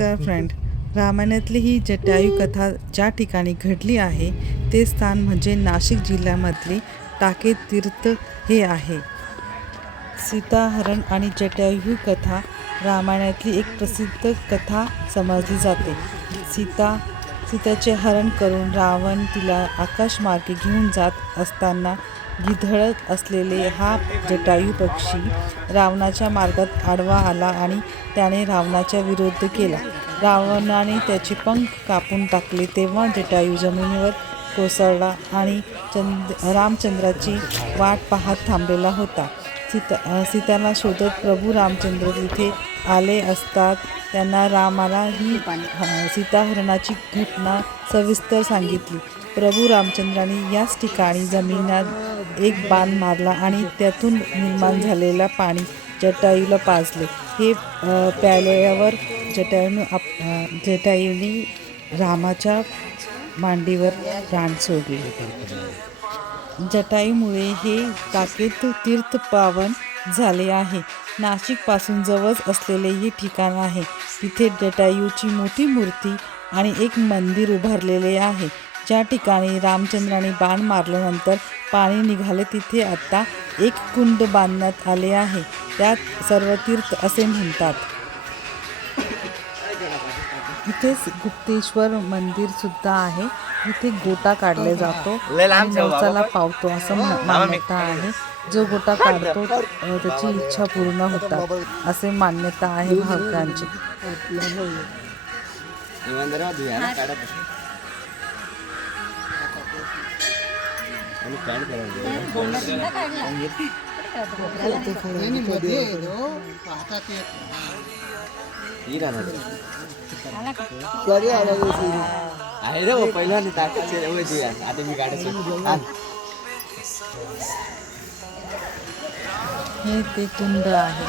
नमस्कार फ्रेंड. रामायणातली ही जटायू कथा ज्या ठिकाणी घडली आहे ते स्थान म्हणजे नाशिक जिल्ह्यामधले टाके तीर्थ हे आहे. सीताहरण आणि जटायू ही कथा रामायणातली एक प्रसिद्ध कथा समजली जाते. सीताचे हरण करून रावण तिला आकाशमार्गे घेऊन जात असताना गिधळत असलेले हा जटायू पक्षी रावणाच्या मार्गात आडवा आला आणि त्याने रावणाच्या विरोध केला. रावणाने त्याचे पंख कापून टाकले तेव्हा जटायू जमिनीवर कोसळला आणि रामचंद्राची वाट पाहत थांबलेला होता. सीताला शोधत प्रभू रामचंद्र तिथे आले असता त्यांना रामाला ही सीताहरणाची घटना सविस्तर सांगितली. प्रभू रामचंद्राने याच ठिकाणी जमिनीत एक बाण मारला आणि त्यातून निर्माण झालेला पाणी जटायूला पाजले. हे प्यायल्यावर जटायूने रामाच्या मांडीवर प्राण सोडले. जटायूमुळे हे टाकेत तीर्थ पावन झाले आहे. नाशिकपासून जवळ असलेले हे ठिकाण आहे. तिथे जटायूची मोठी मूर्ती आणि एक मंदिर उभारलेले आहे. ज्या ठिकाणी रामचंद्राने बाण मारल्यानंतर पाणी निघाले तिथे आता एक कुंड बांधण्यात आले आहे. त्यात सर्व तीर्थ असे म्हणतात. इथेच गुप्तेश्वर मंदिर सुद्धा आहे. इथे गोटा काढला जातो आणि नवसाला पावतो असं मान्यता आहे. जो गोटा काढतो त्याची इच्छा पूर्ण होतात असे मान्यता आहे भाविकांची. हे ते कुंड आहे.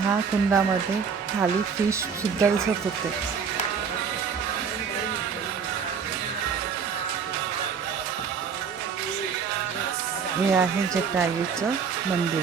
ह्या कुंडामध्ये खाली फिश सुद्धा दिसत होते. हे आहे जटायूचं मंदिर.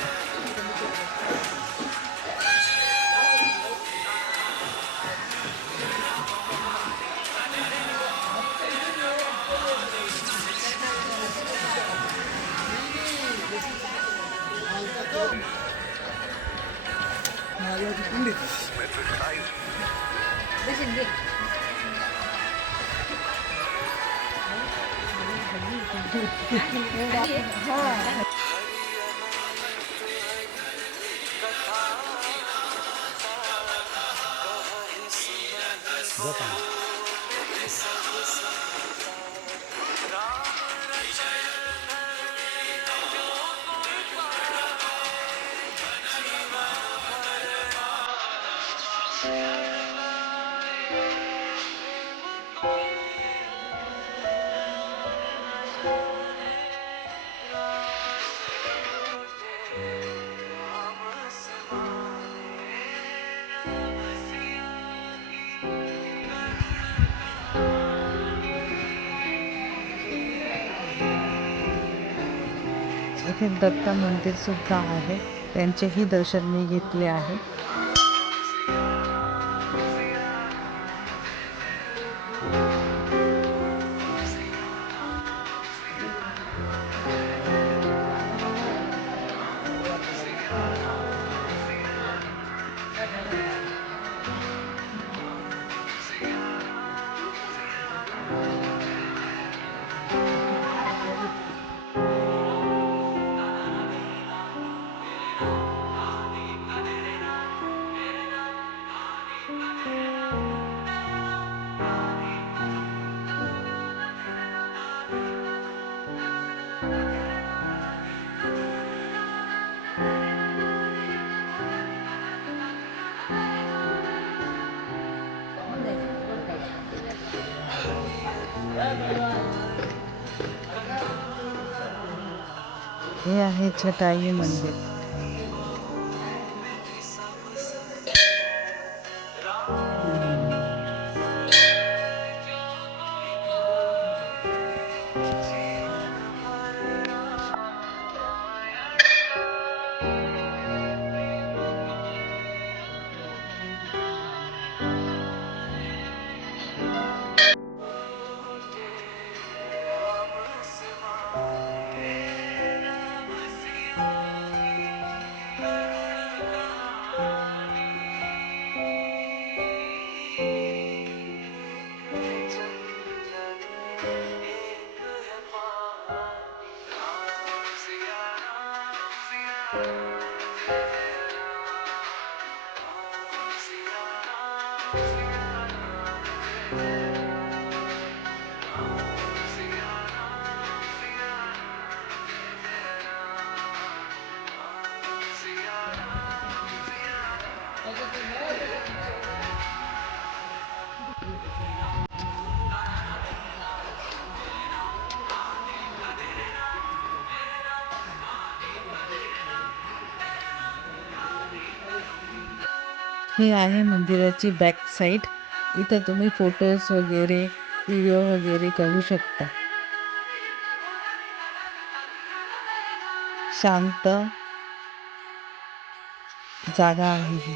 इथे दत्त मंदिर सुद्धा आहे. त्यांचेही दर्शन मी घेतले आहे. हे आहे जटायू मंदिर. हे आहे मंदिराची बॅक साईड. इथं तुम्ही फोटोज वगैरे व्हिडिओ वगैरे करू शकता. शांत जागा आहे ही.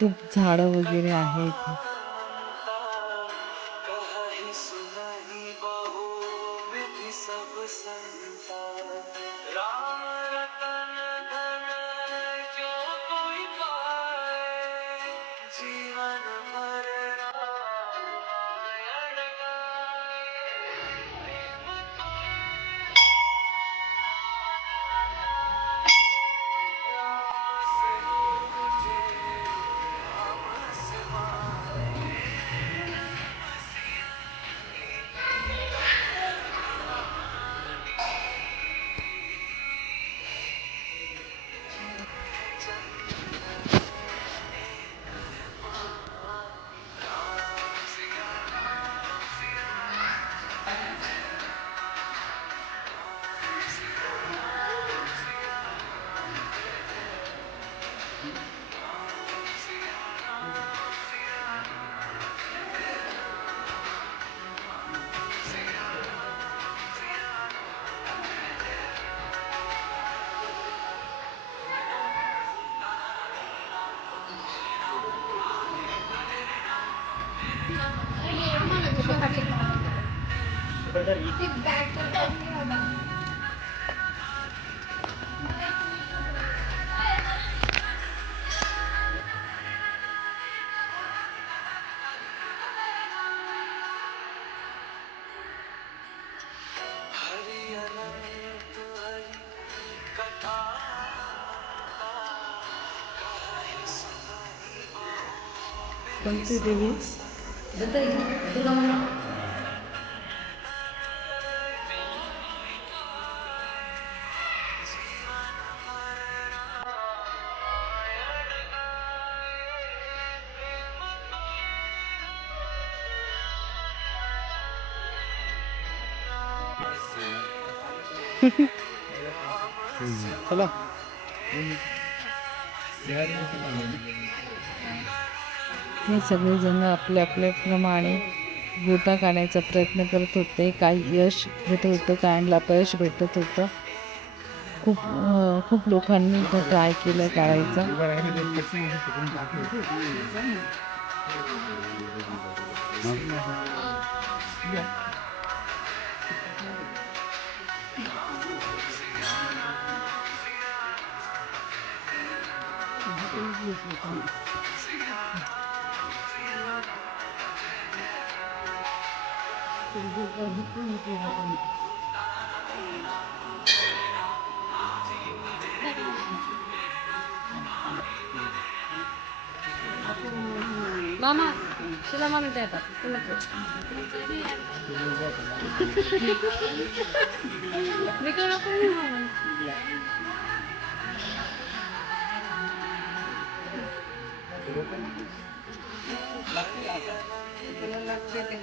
खूप झाडं वगैरे आहे इथे. कोणती देवी? दुर्गा माता. चला. हे सगळेजण आपल्या आपल्याप्रमाणे गोटा काढायचा प्रयत्न करत होते. काही यश भेटत होतं, काहींना अपयश भेटत होतं. खूप लोकांनी इथं ट्राय केलं काढायचं. मामा शिला मामी देतात. लागते